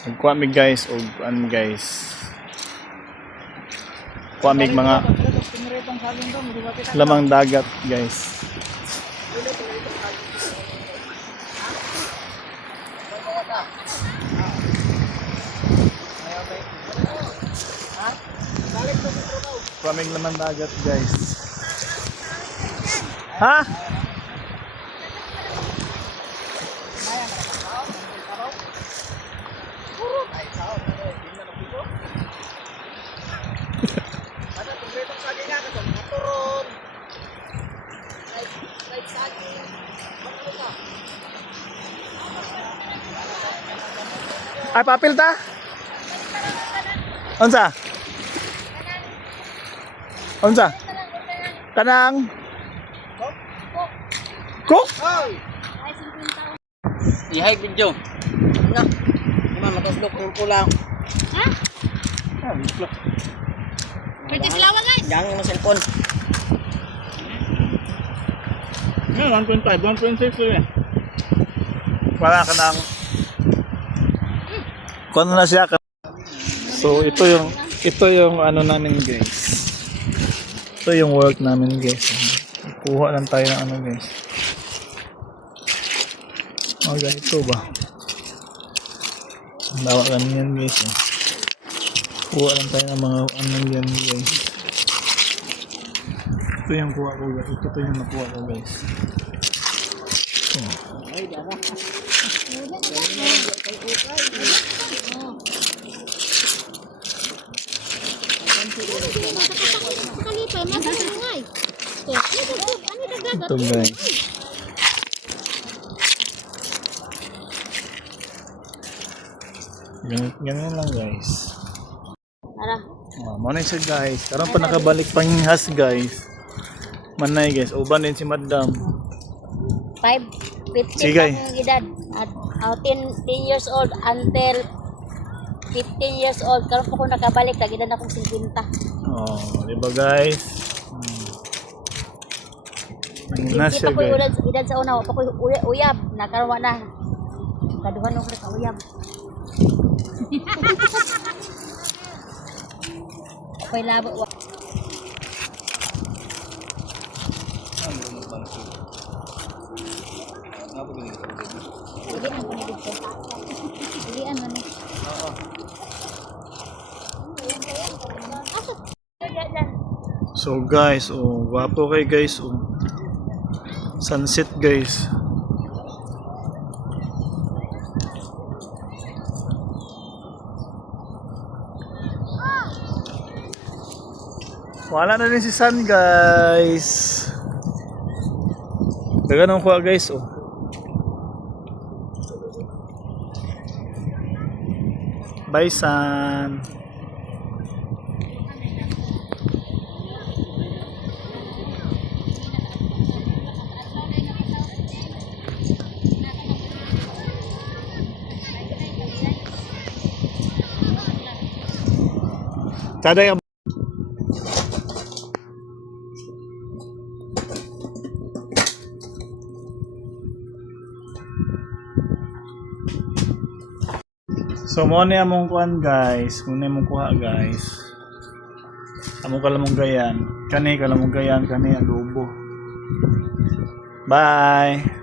Nagkuha mi guys og guys. Kuha mi mga lamang dagat guys. Kuha mi lamang dagat guys. Ha? Ay, papel ta? Unsa? Unsa? Kanang? Cook? I-high video. Ano? Naman matuslok ng pulang. Ha? Pwede silawan guys. Yang mo cellphone. Yan, 1.5, 1.6 eh. Wala ka nang kung ano na siya. So ito yung ano namin guys. Ito yung work namin guys. Kuha lang tayo ng ano guys. Oh ganito ba? Bawa ganyan guys. Kuha lang tayo ng mga ano yan guys. Ito yung kuha ko guys. Ito yung nakuha ko guys. Ay, dara. Ito guys. Ganyan lang guys. Tara. Manay siya guys. Karon pa nakabalik panghas guys. Manay guys. Uban din si madam. 15 Sige. ang edad. At 10 years old until 15 years old. Karon pa ko nakabalik. Kagida na akong 50. Oh, di ba guys? Na Hindi siya pa ko guys. edad sa una. Pa ko uyab. Nakaroon na. Kaduhan ko na uyab. Ako'y labo. Hindi ang panilig ko. Hindi ang ano. Oo. So guys, oh, gwapo kay guys, oh. Sunset guys. Wala na rin si Sun guys. Daganong kuha guys, oh. Bye Sun. Tada yung so mo ni among kuan guys, mo ni among kuha guys. Among kalamong gayan, kani kalamong gayan, kani adobo. Bye.